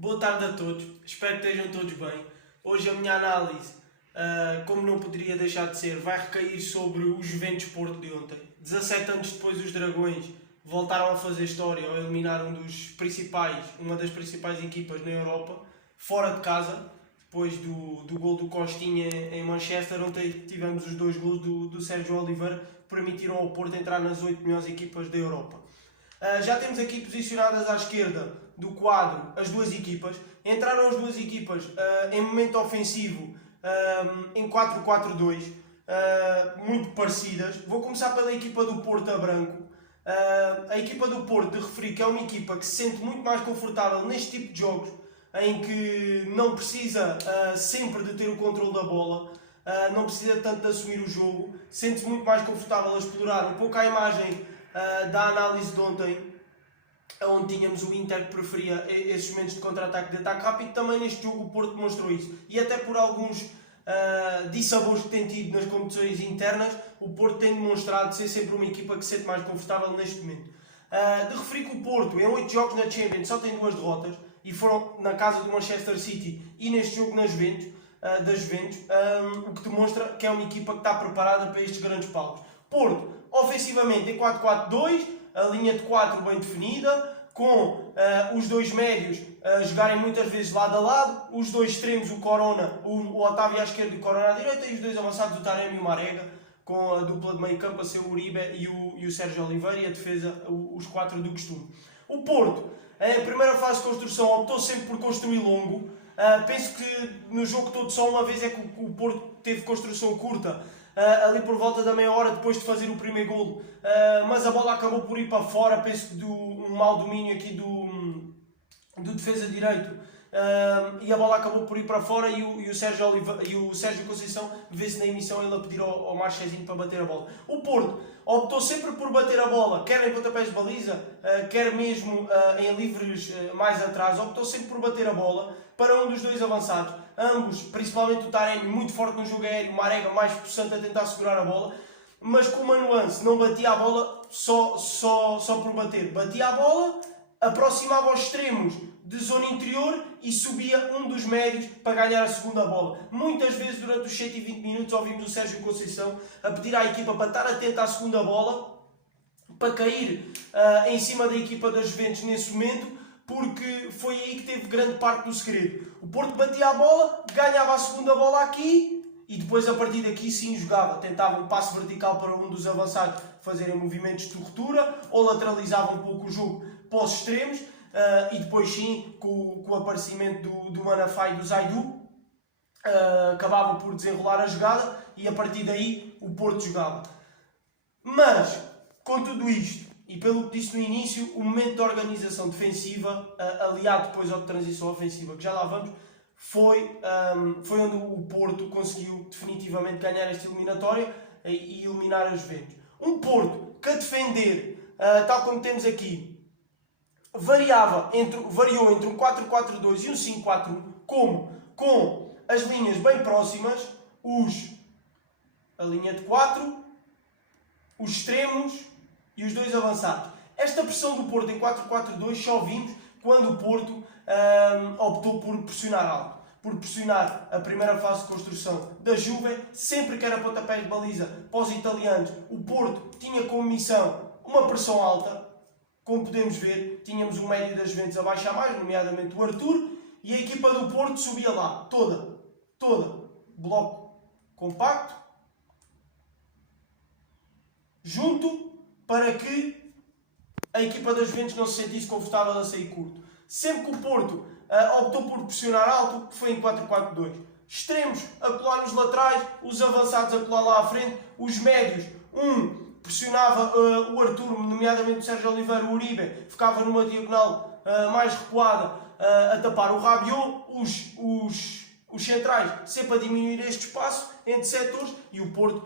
Boa tarde a todos, espero que estejam todos bem. Hoje a minha análise, como não poderia deixar de ser, vai recair sobre o Juventus Porto de ontem. 17 anos depois, os Dragões voltaram a fazer história ao eliminar uma das principais equipas na Europa, fora de casa. Depois do gol do Costinha em Manchester, ontem tivemos os dois gols do Sérgio Oliveira, que permitiram ao Porto entrar nas 8 melhores equipas da Europa. Já temos aqui posicionadas à esquerda do quadro as duas equipas. Entraram as duas equipas em momento ofensivo em 4-4-2, muito parecidas. Vou começar pela equipa do Porto a branco. A equipa do Porto, de referir que é uma equipa que se sente muito mais confortável neste tipo de jogos, em que não precisa sempre de ter o controle da bola, não precisa tanto de assumir o jogo, sente-se muito mais confortável a explorar um pouco a imagem da análise de ontem, onde tínhamos o Inter que preferia esses momentos de contra-ataque, de ataque rápido. Também neste jogo o Porto demonstrou isso, e até por alguns dissabores que tem tido nas competições internas, o Porto tem demonstrado ser sempre uma equipa que se sente mais confortável neste momento. De referir que o Porto, em 8 jogos na Champions, só tem 2 derrotas, e foram na casa do Manchester City e neste jogo da Juventus, o que demonstra que é uma equipa que está preparada para estes grandes palcos. Porto, ofensivamente em 4-4-2, a linha de 4 bem definida, com os dois médios jogarem muitas vezes lado a lado, os dois extremos, o Corona, o Otávio à esquerda e o Corona à direita, e os dois avançados, o Taremi e o Marega, com a dupla de meio campo a ser o Uribe e o Sérgio Oliveira, e a defesa, os 4 do costume. O Porto, em primeira fase de construção, optou sempre por construir longo. Penso que no jogo todo só uma vez é que o Porto teve construção curta, ali por volta da meia hora depois de fazer o primeiro golo, mas a bola acabou por ir para fora. Penso que um mau domínio aqui do defesa direito, e a bola acabou por ir para fora, e o Sérgio Conceição vê-se na emissão ele a pedir ao Marchezinho para bater a bola. O Porto optou sempre por bater a bola, quer em pontapés de baliza, quer mesmo em livres mais atrás, optou sempre por bater a bola para um dos dois avançados. Ambos, principalmente o Taremi, muito forte no jogo aéreo, o Marega mais possante a tentar segurar a bola, mas com uma nuance, não batia a bola só por bater. Batia a bola, aproximava aos extremos de zona interior e subia um dos médios para ganhar a segunda bola. Muitas vezes durante os 120 minutos ouvimos o Sérgio Conceição a pedir à equipa para estar atenta à segunda bola, para cair em cima da equipa das Juventus nesse momento, porque foi aí que teve grande parte do segredo. O Porto batia a bola, ganhava a segunda bola aqui, e depois a partir daqui sim jogava. Tentava um passo vertical para um dos avançados fazerem movimentos de ruptura, ou lateralizava um pouco o jogo para os extremos, e depois sim, com o aparecimento do Manafá e do Zaidu, acabava por desenrolar a jogada, e a partir daí o Porto jogava. Mas, com tudo isto, e pelo que disse no início, o momento de organização defensiva, aliado depois ao de transição ofensiva, que já lá vamos, foi onde o Porto conseguiu definitivamente ganhar esta eliminatória e eliminar a Juventus. Um Porto que a defender, tal como temos aqui, variou entre um 4-4-2 e um 5-4-1, com as linhas bem próximas, a linha de 4, os extremos e os dois avançados. Esta pressão do Porto em 4-4-2 só vimos quando o Porto optou por pressionar alto, por pressionar a primeira fase de construção da Juve. Sempre que era pontapés de baliza para os italianos, o Porto tinha como missão uma pressão alta. Como podemos ver, tínhamos o médio das Juventus a baixar mais, nomeadamente o Arthur, e a equipa do Porto subia lá, toda, bloco compacto, junto, para que a equipa das Juventus não se sentisse confortável a sair curto. Sempre que o Porto optou por pressionar alto, foi em 4-4-2. Extremos a colar nos laterais, os avançados a colar lá à frente, os médios, pressionava o Arthur, nomeadamente o Sérgio Oliveira, o Uribe, ficava numa diagonal mais recuada a tapar o Rabiot, os centrais sempre a diminuir este espaço entre setores, e o Porto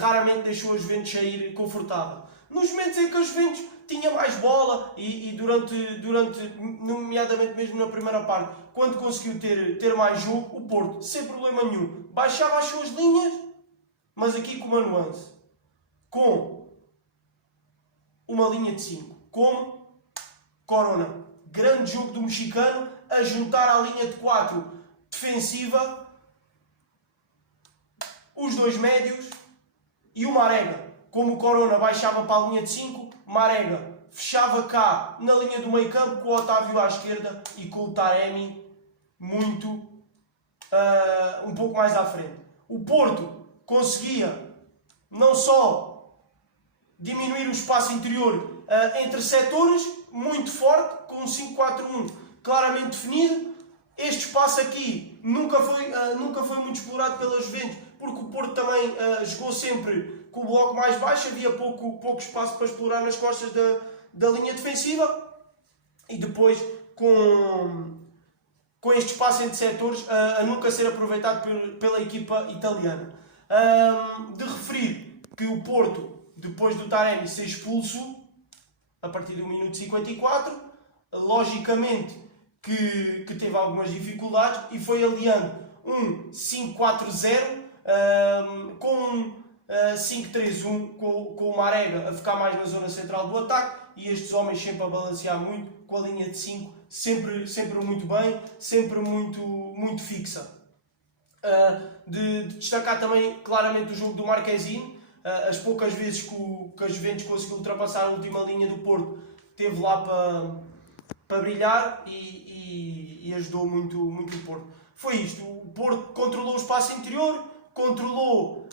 raramente deixou a Juventus sair confortável. Nos momentos em que a Juventus tinha mais bola e durante, nomeadamente mesmo na primeira parte, quando conseguiu ter mais jogo, o Porto, sem problema nenhum, baixava as suas linhas, mas aqui com uma nuance, com uma linha de 5, como Corona. Grande jogo do mexicano a juntar à linha de 4 defensiva os dois médios e o Marega. Como o Corona baixava para a linha de 5, Marega fechava cá na linha do meio campo com o Otávio à esquerda e com o Taremi um pouco mais à frente. O Porto conseguia não só diminuir o espaço interior entre setores, muito forte, com um 5-4-1 claramente definido. Este espaço aqui nunca foi muito explorado pelas Juventus, porque o Porto também jogou sempre com o bloco mais baixo, havia pouco espaço para explorar nas costas da linha defensiva, e depois com este espaço entre setores a nunca ser aproveitado pela equipa italiana. De referir que o Porto, depois do Taremi ser expulso, a partir do minuto 54, logicamente que teve algumas dificuldades e foi aliando um 5-4-0 com um 5-3-1, com o Marega a ficar mais na zona central do ataque e estes homens sempre a balancear muito, com a linha de 5 sempre muito bem, sempre muito fixa. De destacar também claramente o jogo do Marquezine, as poucas vezes que a Juventus conseguiu ultrapassar a última linha do Porto, esteve lá para brilhar e ajudou muito o Porto. Foi isto, o Porto controlou o espaço interior, controlou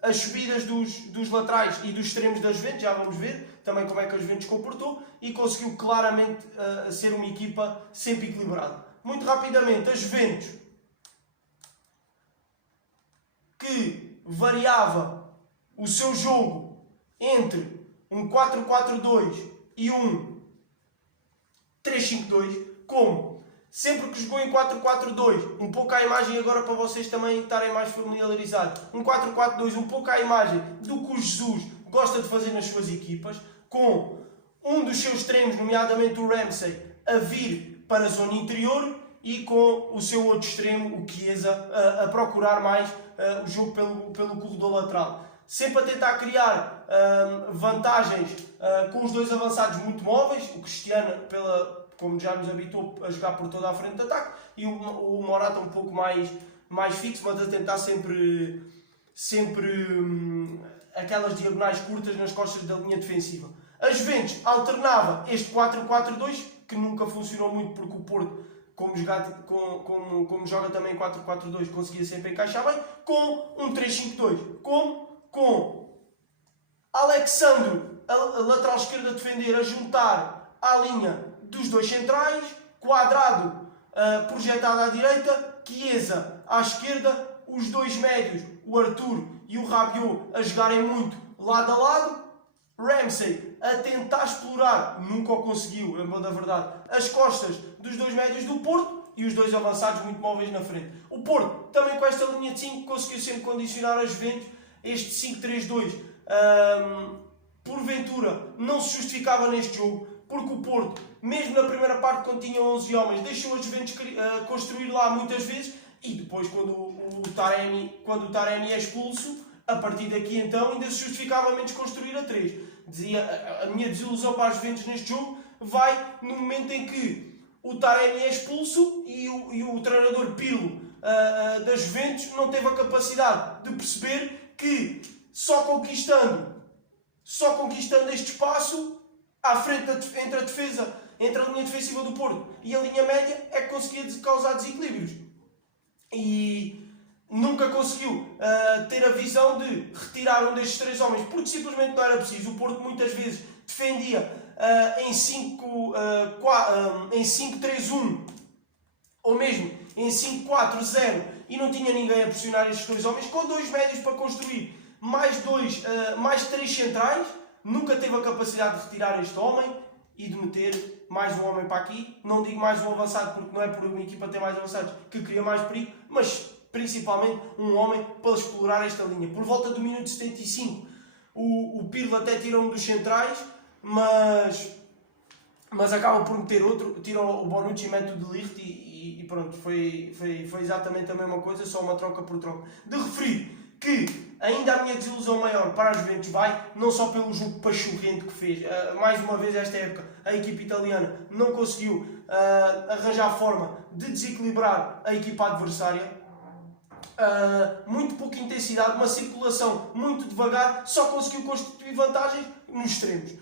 as subidas dos laterais e dos extremos da Juventus, já vamos ver também como é que a Juventus comportou, e conseguiu claramente ser uma equipa sempre equilibrada. Muito rapidamente, a Juventus, que variava o seu jogo entre um 4-4-2 e um 3-5-2, como sempre que jogou em 4-4-2, um pouco à imagem agora para vocês também estarem mais familiarizados, um 4-4-2 um pouco à imagem do que o Jesus gosta de fazer nas suas equipas, com um dos seus extremos, nomeadamente o Ramsey, a vir para a zona interior e com o seu outro extremo, o Chiesa, a procurar mais o jogo pelo corredor lateral. Sempre a tentar criar vantagens com os dois avançados muito móveis, o Cristiano, como já nos habituou a jogar por toda a frente de ataque, e o Morata um pouco mais fixo, mas a tentar sempre aquelas diagonais curtas nas costas da linha defensiva. A Juventus alternava este 4-4-2, que nunca funcionou muito porque o Porto, como joga também 4-4-2, conseguia sempre encaixar bem, com um 3-5-2, com Alexandre, a lateral esquerda, a defender, a juntar à linha dos dois centrais, Quadrado projetado à direita, Chiesa à esquerda, os dois médios, o Arthur e o Rabiot, a jogarem muito lado a lado, Ramsey a tentar explorar, nunca o conseguiu, é da verdade, as costas dos dois médios do Porto e os dois avançados muito móveis na frente. O Porto, também com esta linha de 5, conseguiu sempre condicionar a Juventus. Este 5-3-2, porventura, não se justificava neste jogo, porque o Porto, mesmo na primeira parte, quando tinha 11 homens, deixou a Juventus construir lá muitas vezes, e depois, quando o Taremi é expulso, a partir daqui então ainda se justificava menos construir a 3. Dizia, a minha desilusão para as Juventus neste jogo vai no momento em que o Taremi é expulso e o treinador Pirlo da Juventus não teve a capacidade de perceber que só conquistando este espaço à frente entre a defesa, entre a linha defensiva do Porto e a linha média, é que conseguia causar desequilíbrios. E nunca conseguiu ter a visão de retirar um destes três homens, porque simplesmente não era preciso. O Porto muitas vezes defendia em 5-3-1 ou mesmo em 5-4-0 e não tinha ninguém a pressionar estes dois homens, com dois médios para construir mais três centrais. Nunca teve a capacidade de retirar este homem e de meter mais um homem para aqui. Não digo mais um avançado, porque não é por uma equipa ter mais avançados que cria mais perigo, mas principalmente um homem para explorar esta linha. Por volta do minuto 75, o Pirlo até tira um dos centrais, mas acaba por meter outro, tira o Bonucci e mete o De Ligt e pronto, foi exatamente a mesma coisa, só uma troca por troca. De referir que ainda a minha desilusão maior para a Juventus vai, não só pelo jogo pachorrento que fez, mais uma vez esta época a equipa italiana não conseguiu arranjar forma de desequilibrar a equipa adversária. Muito pouca intensidade, uma circulação muito devagar, só conseguiu constituir vantagens nos extremos.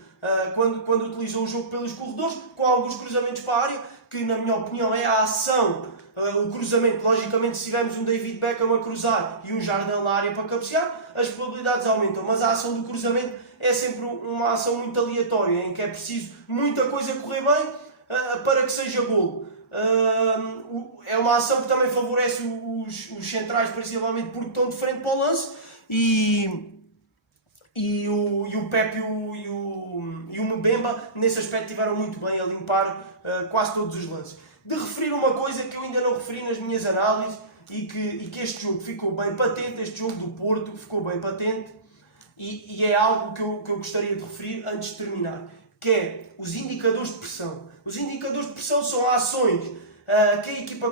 Quando utilizou o jogo pelos corredores, com alguns cruzamentos para a área, que na minha opinião é a ação, o cruzamento. Logicamente, se tivermos um David Beckham a cruzar e um Jardel na área para cabecear, as probabilidades aumentam, mas a ação do cruzamento é sempre uma ação muito aleatória, em que é preciso muita coisa correr bem para que seja golo. É uma ação que também favorece os centrais, principalmente porque estão de frente para o lance, e o Pepe e o Mbemba nesse aspecto estiveram muito bem a limpar quase todos os lances. De referir uma coisa que eu ainda não referi nas minhas análises e que este jogo ficou bem patente, este jogo do Porto ficou bem patente, e é algo que eu gostaria de referir antes de terminar, que é os indicadores de pressão. Os indicadores de pressão são ações da equipa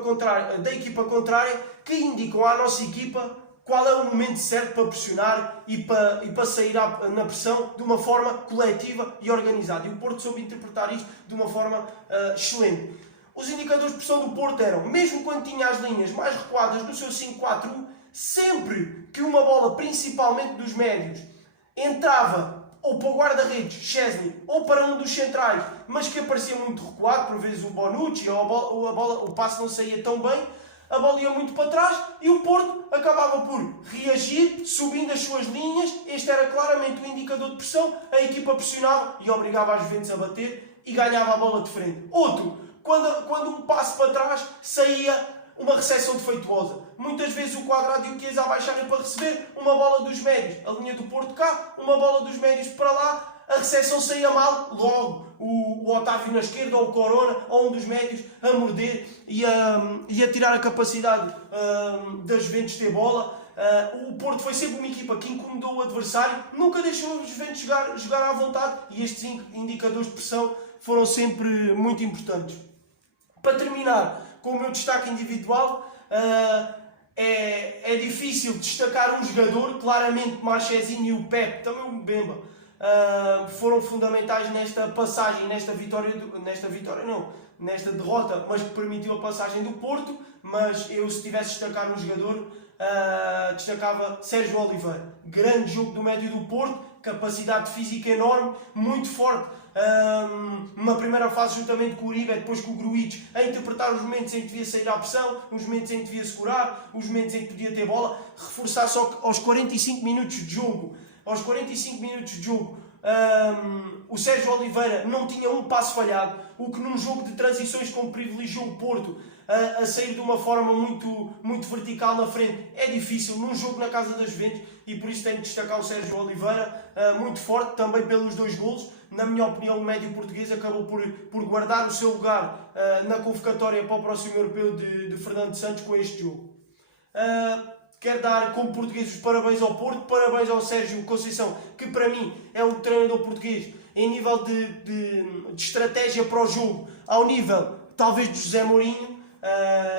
contrária que indicam à nossa equipa qual é o momento certo para pressionar e para sair na pressão de uma forma coletiva e organizada. E o Porto soube interpretar isto de uma forma excelente. Os indicadores de pressão do Porto eram, mesmo quando tinha as linhas mais recuadas no seu 5-4-1, sempre que uma bola, principalmente dos médios, entrava ou para o guarda-redes, Chesney, ou para um dos centrais, mas que aparecia muito recuado, por vezes o Bonucci, ou o passe não saía tão bem, a bola ia muito para trás e o Porto acabava por reagir, subindo as suas linhas. Este era claramente o indicador de pressão, a equipa pressionava e obrigava as Juventus a bater e ganhava a bola de frente. Outro, quando um passe para trás, saía uma recepção defeituosa. Muitas vezes o Quadrado e o Chiesa a baixarem para receber uma bola dos médios. A linha do Porto cá, uma bola dos médios para lá, a recepção saía mal, logo o Otávio na esquerda, ou o Corona, ou um dos médios a morder e a tirar a capacidade das Juventus ter bola. O Porto foi sempre uma equipa que incomodou o adversário, nunca deixou os Juventus jogar à vontade, e estes indicadores de pressão foram sempre muito importantes. Para terminar com o meu destaque individual, é difícil destacar um jogador. Claramente Marchezinho e o Pepe, também o Mbemba, foram fundamentais nesta passagem, nesta derrota, mas que permitiu a passagem do Porto. Mas eu, se tivesse de destacar um jogador, destacava Sérgio Oliveira. Grande jogo do médio do Porto, capacidade física enorme, muito forte. Numa primeira fase juntamente com o Uribe, depois com o Gruitch, a interpretar os momentos em que devia sair à pressão, os momentos em que devia segurar, os momentos em que podia ter bola, reforçar só aos 45 minutos de jogo. O Sérgio Oliveira não tinha um passo falhado, o que num jogo de transições como privilegiou o Porto a sair de uma forma muito vertical na frente, é difícil num jogo na casa das Juventus, e por isso tenho de destacar o Sérgio Oliveira, muito forte também pelos 2 golos. Na minha opinião, o médio português acabou por guardar o seu lugar na convocatória para o próximo europeu de Fernando Santos com este jogo. Quero dar como português os parabéns ao Porto, parabéns ao Sérgio Conceição, que para mim é um treinador português em nível de estratégia para o jogo, ao nível talvez de José Mourinho,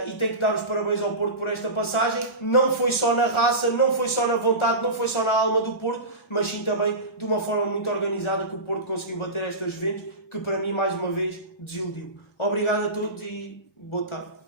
e tenho que dar os parabéns ao Porto por esta passagem. Não foi só na raça, não foi só na vontade, não foi só na alma do Porto, mas sim também de uma forma muito organizada que o Porto conseguiu bater estas Juventus, que para mim mais uma vez desiludiu. Obrigado a todos e boa tarde.